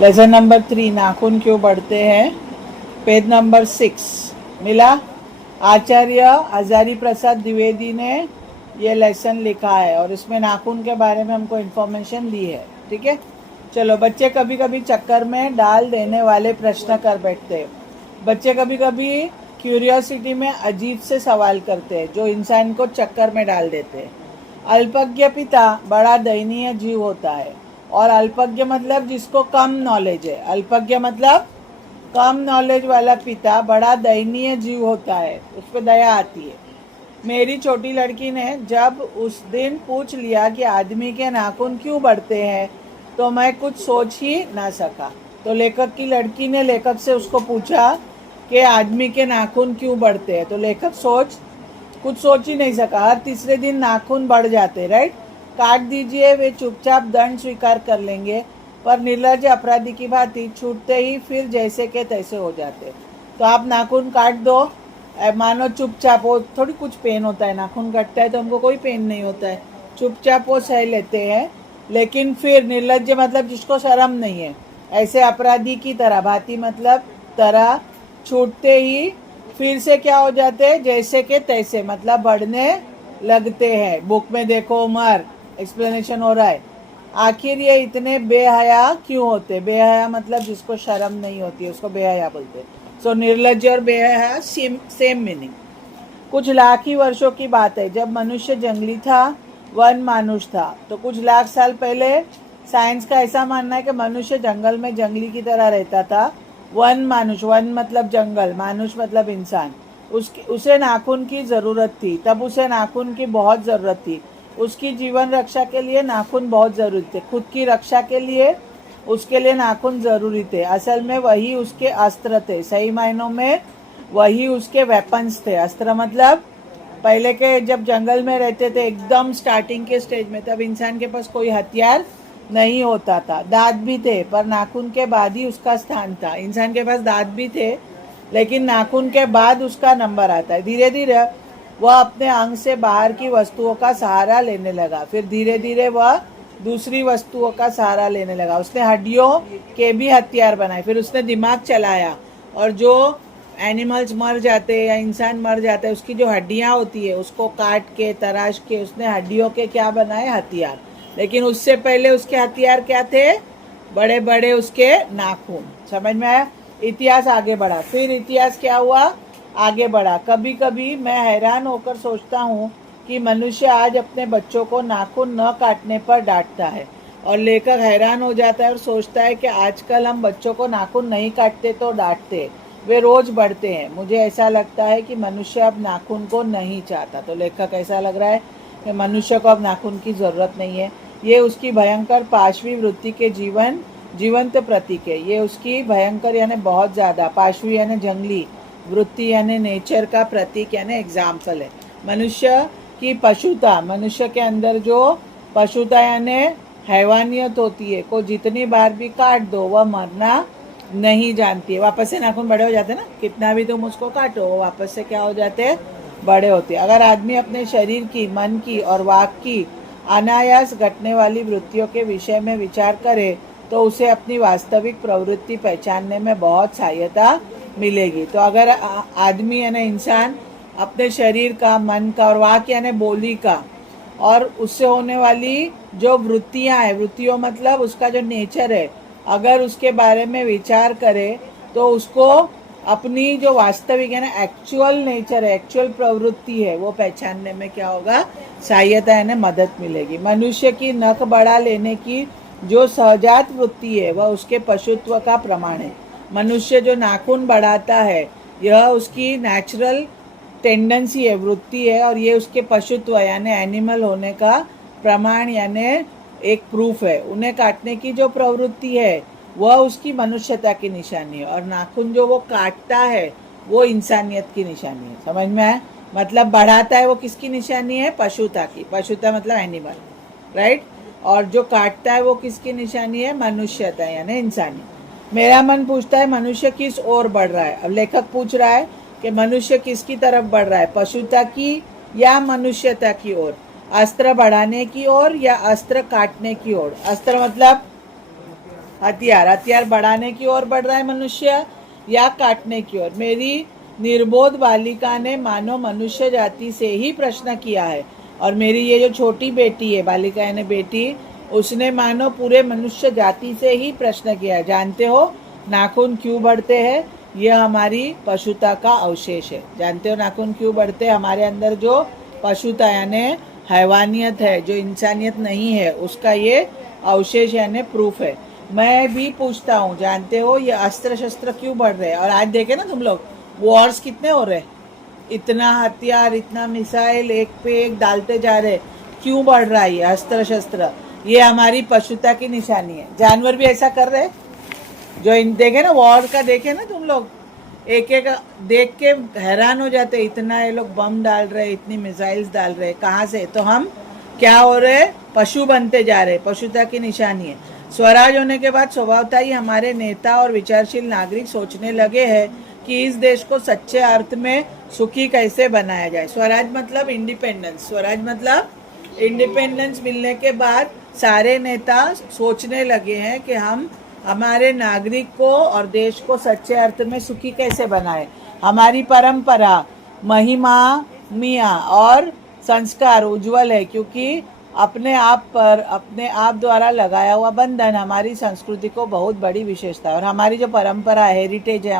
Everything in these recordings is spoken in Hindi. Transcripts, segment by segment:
लेसन नंबर 3, नाखून क्यों बढ़ते हैं, पेज नंबर 6 मिला। आचार्य हजारी प्रसाद द्विवेदी ने ये लेसन लिखा है और इसमें नाखून के बारे में हमको इन्फॉर्मेशन दी है। ठीक है, चलो। बच्चे कभी कभी चक्कर में डाल देने वाले प्रश्न कर बैठते हैं। बच्चे कभी कभी क्यूरियोसिटी में अजीब से सवाल करते हैं जो इंसान को चक्कर में डाल देते हैं। अल्पज्ञ पिता बड़ा दयनीय जीव होता है। और अल्पज्ञ मतलब जिसको कम नॉलेज है, अल्पज्ञ मतलब कम नॉलेज वाला पिता बड़ा दयनीय जीव होता है, उस पर दया आती है। मेरी छोटी लड़की ने जब उस दिन पूछ लिया कि आदमी के नाखून क्यों बढ़ते हैं तो मैं कुछ सोच ही ना सका। तो लेखक की लड़की ने लेखक से उसको पूछा कि आदमी के नाखून क्यों बढ़ते हैं, तो लेखक कुछ सोच ही नहीं सका। हर तीसरे दिन नाखून बढ़ जाते, राइट। काट दीजिए, वे चुपचाप दंड स्वीकार कर लेंगे, पर निर्लज अपराधी की भांति छूटते ही फिर जैसे के तैसे हो जाते। तो आप नाखून काट दो, मानो चुपचाप, वो थोड़ी कुछ पेन होता है, नाखून कटता है तो हमको कोई पेन नहीं होता है, चुपचाप वो सह लेते हैं। लेकिन फिर निर्लज मतलब जिसको शर्म नहीं है, ऐसे अपराधी की तरह, भांति मतलब तरह, छूटते ही फिर से क्या हो जाते हैं, जैसे के तैसे मतलब बढ़ने लगते हैं। बुक में देखो उमर एक्सप्लेनेशन हो रहा है। आखिर ये इतने बेहया क्यों होते, बेहया मतलब जिसको शर्म नहीं होती है उसको बेहया बोलते हैं। सो निर्लज और बेहया सेम मीनिंग। कुछ लाख ही वर्षों की बात है, जब मनुष्य जंगली था, वन मानुष था। तो कुछ लाख साल पहले साइंस का ऐसा मानना है कि मनुष्य जंगल में जंगली की तरह रहता था। वन मानुष, वन मतलब जंगल, मानुष मतलब इंसान। उसे नाखून की ज़रूरत थी, तब उसे नाखून की बहुत ज़रूरत थी। उसकी जीवन रक्षा के लिए नाखून बहुत ज़रूरी थे, खुद की रक्षा के लिए उसके लिए नाखून ज़रूरी थे। असल में वही उसके अस्त्र थे, सही मायनों में वही उसके वेपन्स थे। अस्त्र मतलब पहले के जब जंगल में रहते थे एकदम स्टार्टिंग के स्टेज में, तब इंसान के पास कोई हथियार नहीं होता था। दांत भी थे पर नाखून के बाद ही उसका स्थान था। इंसान के पास दांत भी थे लेकिन नाखून के बाद उसका नंबर आता है। धीरे धीरे वह अपने अंग से बाहर की वस्तुओं का सहारा लेने लगा, फिर धीरे धीरे वह दूसरी वस्तुओं का सहारा लेने लगा। उसने हड्डियों के भी हथियार बनाए, फिर उसने दिमाग चलाया। और जो एनिमल्स मर जाते हैं या इंसान मर जाता है, उसकी जो हड्डियां होती है उसको काट के तराश के उसने हड्डियों के क्या बनाए, हथियार। लेकिन उससे पहले उसके हथियार क्या थे, बड़े बड़े उसके नाखून। समझ में आया। इतिहास आगे बढ़ा, फिर इतिहास क्या हुआ, आगे बढ़ा। कभी कभी मैं हैरान होकर सोचता हूँ कि मनुष्य आज अपने बच्चों को नाखून न काटने पर डांटता है। और लेखक हैरान हो जाता है और सोचता है कि आजकल हम बच्चों को नाखून नहीं काटते तो डांटते, वे रोज बढ़ते हैं। मुझे ऐसा लगता है कि मनुष्य अब नाखून को नहीं चाहता। तो लेखक ऐसा लग रहा है कि मनुष्य को अब नाखून की ज़रूरत नहीं है। ये उसकी भयंकर पाशवी वृत्ति के जीवंत प्रतीक है। ये उसकी भयंकर यानी बहुत ज़्यादा, पाशवी यानी जंगली, वृत्ति यानी नेचर का प्रतीक यानी एग्जाम्पल है। मनुष्य की पशुता, मनुष्य के अंदर जो पशुता यानी हैवानियत होती है, को जितनी बार भी काट दो वह मरना नहीं जानती है। वापस से नाखून बड़े हो जाते हैं ना, कितना भी तुम उसको काटो वो वापस से क्या हो जाते हैं, बड़े होते हैं। अगर आदमी अपने शरीर की, मन की और वाक की अनायास घटने वाली वृत्तियों के विषय में विचार करे तो उसे अपनी वास्तविक प्रवृत्ति पहचानने में बहुत सहायता मिलेगी। तो अगर आदमी यानी इंसान अपने शरीर का, मन का और वाक यानी बोली का और उससे होने वाली जो वृत्तियां हैं, वृत्तियों मतलब उसका जो नेचर है, अगर उसके बारे में विचार करे तो उसको अपनी जो वास्तविक यानी एक्चुअल नेचर है, एक्चुअल प्रवृत्ति है, वो पहचानने में क्या होगा, सहायता यानी मदद मिलेगी। मनुष्य की नख बढ़ा लेने की जो सहजात वृत्ति है वह उसके पशुत्व का प्रमाण है। मनुष्य जो नाखून बढ़ाता है यह उसकी नेचुरल टेंडेंसी है, वृत्ति है, और ये उसके पशुत्व यानी एनिमल होने का प्रमाण यानी एक प्रूफ है। उन्हें काटने की जो प्रवृत्ति है वह उसकी मनुष्यता की निशानी है, और नाखून जो वो काटता है वो इंसानियत की निशानी है। समझ में आया। मतलब बढ़ाता है वो किसकी निशानी है, पशुता की। पशुता मतलब एनिमल, राइट। और जो काटता है वो किसकी निशानी है, मनुष्यता यानी इंसानी। मेरा मन पूछता है मनुष्य किस ओर बढ़ रहा है। अब लेखक पूछ रहा है कि मनुष्य किसकी तरफ बढ़ रहा है, पशुता की या मनुष्यता की ओर, अस्त्र बढ़ाने की ओर या अस्त्र काटने की ओर। अस्त्र मतलब हथियार हथियार बढ़ाने की ओर बढ़ रहा है मनुष्य या काटने की ओर। मेरी निर्बोध बालिका ने मानो मनुष्य जाति से ही प्रश्न किया है, और मेरी ये जो छोटी बेटी है, बालिका यानी बेटी, उसने मानो पूरे मनुष्य जाति से ही प्रश्न किया है। जानते हो नाखून क्यों बढ़ते हैं? यह हमारी पशुता का अवशेष है। जानते हो नाखून क्यों बढ़ते हैं? हमारे अंदर जो पशुता यानी हैवानियत है, जो इंसानियत नहीं है, उसका ये अवशेष यानी प्रूफ है। मैं भी पूछता हूँ, जानते हो ये अस्त्र शस्त्र क्यों बढ़ रहे हैं? और आज देखे ना तुम लोग, वॉर्स कितने हो रहे, इतना हथियार, इतना मिसाइल एक पे एक डालते जा रहे, क्यों बढ़ रहा है ये अस्त्र शस्त्र? ये हमारी पशुता की निशानी है। जानवर भी ऐसा कर रहे, जो देखे ना वॉर का, देखे ना तुम लोग, एक एक देख के हैरान हो जाते, इतना ये लोग बम डाल रहे, इतनी मिसाइल्स डाल रहे, कहाँ से? तो हम क्या हो रहे? पशु बनते जा रहे। पशुता की निशानी है। स्वराज होने के बाद स्वभावतः ही हमारे नेता और विचारशील नागरिक सोचने लगे हैं कि इस देश को सच्चे अर्थ में सुखी कैसे बनाया जाए। स्वराज मतलब इंडिपेंडेंस। स्वराज मतलब इंडिपेंडेंस मिलने के बाद सारे नेता सोचने लगे हैं कि हम हमारे नागरिक को और देश को सच्चे अर्थ में सुखी कैसे बनाए। हमारी परंपरा, महिमा, मिया और संस्कार उज्जवल है, क्योंकि अपने आप पर अपने आप द्वारा लगाया हुआ बंधन हमारी संस्कृति को बहुत बड़ी विशेषता है। और हमारी जो परंपरा, हेरिटेज है,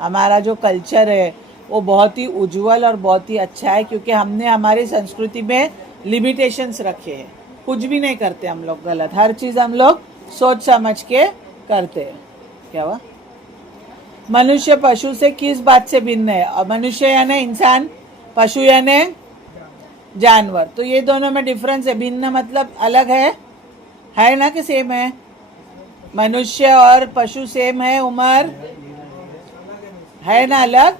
हमारा जो कल्चर है, वो बहुत ही उज्जवल और बहुत ही अच्छा है, क्योंकि हमने हमारी संस्कृति में लिमिटेशंस रखे हैं। कुछ भी नहीं करते हम लोग गलत, हर चीज़ हम लोग सोच समझ के करते हैं। क्या हुआ? मनुष्य पशु से किस बात से भिन्न है? और मनुष्य यानी इंसान, पशु यानी जानवर। तो ये दोनों में डिफरेंस है। भिन्न मतलब अलग है ना कि सेम है? मनुष्य और पशु सेम है, उम्र है ना अलग?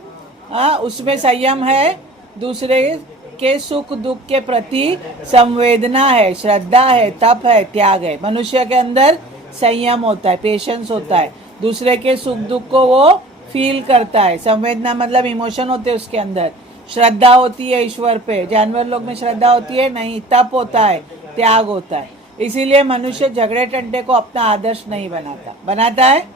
हाँ, उसमें संयम है, दूसरे के सुख दुख के प्रति संवेदना है, श्रद्धा है, तप है, त्याग है। मनुष्य के अंदर संयम होता है, पेशेंस होता है, दूसरे के सुख दुख को वो फील करता है। संवेदना मतलब इमोशन होते हैं उसके अंदर। श्रद्धा होती है ईश्वर पे, जानवर लोग में श्रद्धा होती है नहीं। तप होता है, त्याग होता है। इसीलिए मनुष्य झगड़े टंटे को अपना आदर्श नहीं बनाता है।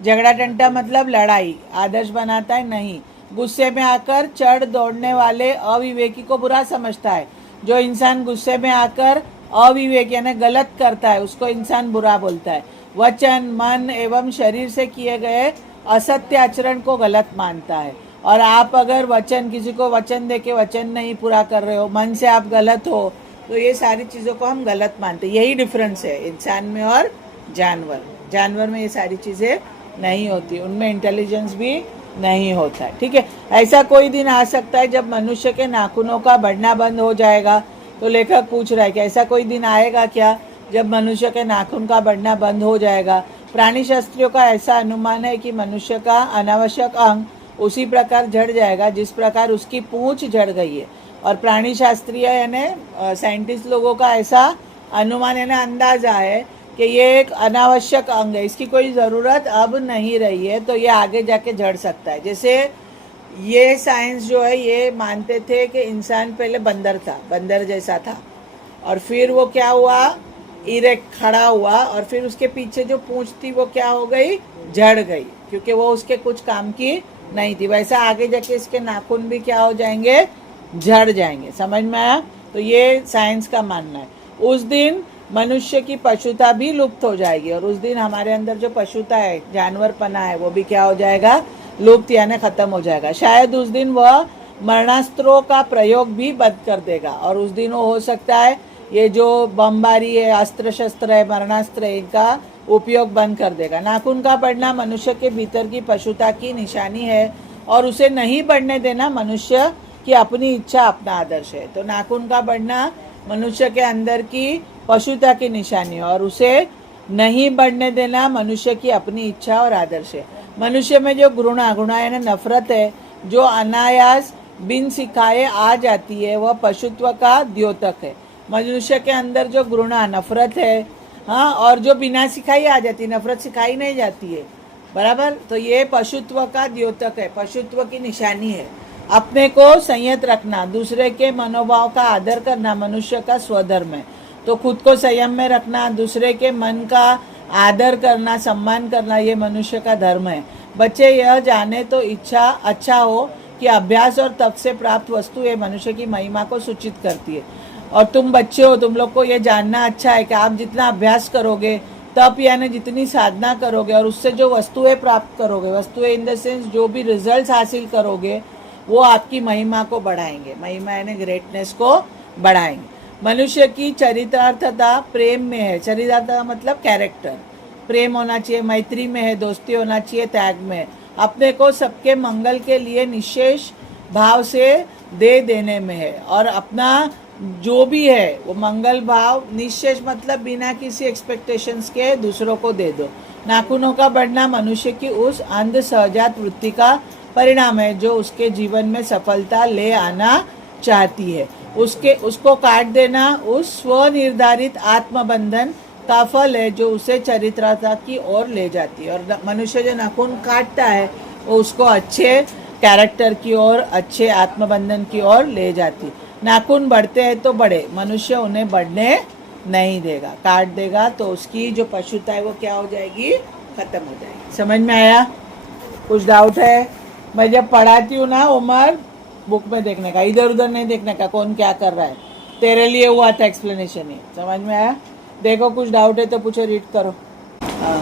झगड़ा टंटा मतलब लड़ाई, आदर्श बनाता है नहीं। गुस्से में आकर चढ़ दौड़ने वाले अविवेकी को बुरा समझता है। जो इंसान गुस्से में आकर अविवेक यानी गलत करता है, उसको इंसान बुरा बोलता है। वचन, मन एवं शरीर से किए गए असत्य आचरण को गलत मानता है। और आप अगर किसी को वचन देके वचन नहीं पूरा कर रहे हो, मन से आप गलत हो, तो ये सारी चीज़ों को हम गलत मानते हैं। यही डिफरेंस है इंसान में और जानवर में ये सारी चीज़ें नहीं होती, उनमें इंटेलिजेंस भी नहीं होता है। ठीक है, ऐसा कोई दिन आ सकता है जब मनुष्य के नाखूनों का बढ़ना बंद हो जाएगा। तो लेखक पूछ रहा है कि ऐसा कोई दिन आएगा क्या जब मनुष्य के नाखून का बढ़ना बंद हो जाएगा? प्राणी शास्त्रियों का ऐसा अनुमान है कि मनुष्य का अनावश्यक अंग उसी प्रकार झड़ जाएगा जिस प्रकार उसकी पूंछ झड़ गई है। और प्राणी शास्त्रीय यानी साइंटिस्ट लोगों का ऐसा अनुमान यानी अंदाजा है कि ये एक अनावश्यक अंग है, इसकी कोई ज़रूरत अब नहीं रही है, तो ये आगे जाके झड़ सकता है। जैसे ये साइंस जो है ये मानते थे कि इंसान पहले बंदर था, बंदर जैसा था, और फिर वो क्या हुआ, इरेक्ट खड़ा हुआ, और फिर उसके पीछे जो पूंछ थी वो क्या हो गई, झड़ गई, क्योंकि वो उसके कुछ काम की नहीं थी। वैसा आगे जाके इसके नाखून भी क्या हो जाएंगे, झड़ जाएंगे। समझ में आया? तो ये साइंस का मानना है। उस दिन मनुष्य की पशुता भी लुप्त हो जाएगी, और उस दिन हमारे अंदर जो पशुता है, जानवरपना है, वो भी क्या हो जाएगा, लुप्त यानी खत्म हो जाएगा। शायद उस दिन वह मरणास्त्रों का प्रयोग भी बंद कर देगा, और उस दिन वो हो सकता है ये जो बमबारी है, अस्त्र शस्त्र है, मरणास्त्र है, इनका उपयोग बंद कर देगा। नाखून का बढ़ना मनुष्य के भीतर की पशुता की निशानी है, और उसे नहीं बढ़ने देना मनुष्य की अपनी इच्छा, अपना आदर्श है। तो नाखून का बढ़ना मनुष्य के अंदर की पशुता की निशानी है, और उसे नहीं बढ़ने देना मनुष्य की अपनी इच्छा और आदर्श है। मनुष्य में जो घृणा यानी नफरत है, जो अनायास बिन सिखाए आ जाती है, वह पशुत्व का द्योतक है। मनुष्य के अंदर जो घृणा, नफरत है, हाँ, और जो बिना सिखाई आ जाती है, नफरत सिखाई नहीं जाती है, बराबर, तो ये पशुत्व का द्योतक है, पशुत्व की निशानी है। अपने को संयत रखना, दूसरे के मनोभाव का आदर करना मनुष्य का स्वधर्म है। तो खुद को संयम में रखना, दूसरे के मन का आदर करना, सम्मान करना ये मनुष्य का धर्म है। बच्चे यह जाने तो इच्छा अच्छा हो कि अभ्यास और तप से प्राप्त वस्तु ये मनुष्य की महिमा को सूचित करती है। और तुम बच्चे हो, तुम लोग को ये जानना अच्छा है कि आप जितना अभ्यास करोगे, तप यानी जितनी साधना करोगे और उससे जो वस्तुएं प्राप्त करोगे, वस्तुएं इन द सेंस जो भी रिजल्ट्स हासिल करोगे, वो आपकी महिमा को बढ़ाएंगे। महिमा यानी ग्रेटनेस को बढ़ाएंगे। मनुष्य की चरितार्थता प्रेम में है। चरितार्थता मतलब कैरेक्टर। प्रेम होना चाहिए, मैत्री में है, दोस्ती होना चाहिए, त्याग में है, अपने को सबके मंगल के लिए निशेष भाव से दे देने में है। और अपना जो भी है वो मंगल भाव, निशेष मतलब बिना किसी एक्सपेक्टेशंस के दूसरों को दे दो। नाखूनों का बढ़ना मनुष्य की उस अंध सहजात वृत्ति का परिणाम है जो उसके जीवन में सफलता ले आना चाहती है। उसको काट देना उस स्वनिर्धारित आत्मबंधन का फल है जो उसे चरित्रता की ओर ले जाती है। और मनुष्य जो नाखून काटता है वो उसको अच्छे कैरेक्टर की ओर, अच्छे आत्मबंधन की ओर ले जाती। नाखून बढ़ते हैं तो बढ़े, मनुष्य उन्हें बढ़ने नहीं देगा। काट देगा तो उसकी जो पशुता है वो क्या हो जाएगी, खत्म हो जाएगी। समझ में आया? कुछ डाउट है? मैं जब पढ़ाती हूँ ना उमर, बुक में देखने का, इधर उधर नहीं देखने का कौन क्या कर रहा है। तेरे लिए हुआ था एक्सप्लेनेशन ही। समझ में आया? देखो कुछ डाउट है तो पूछो, रीड करो। हाँ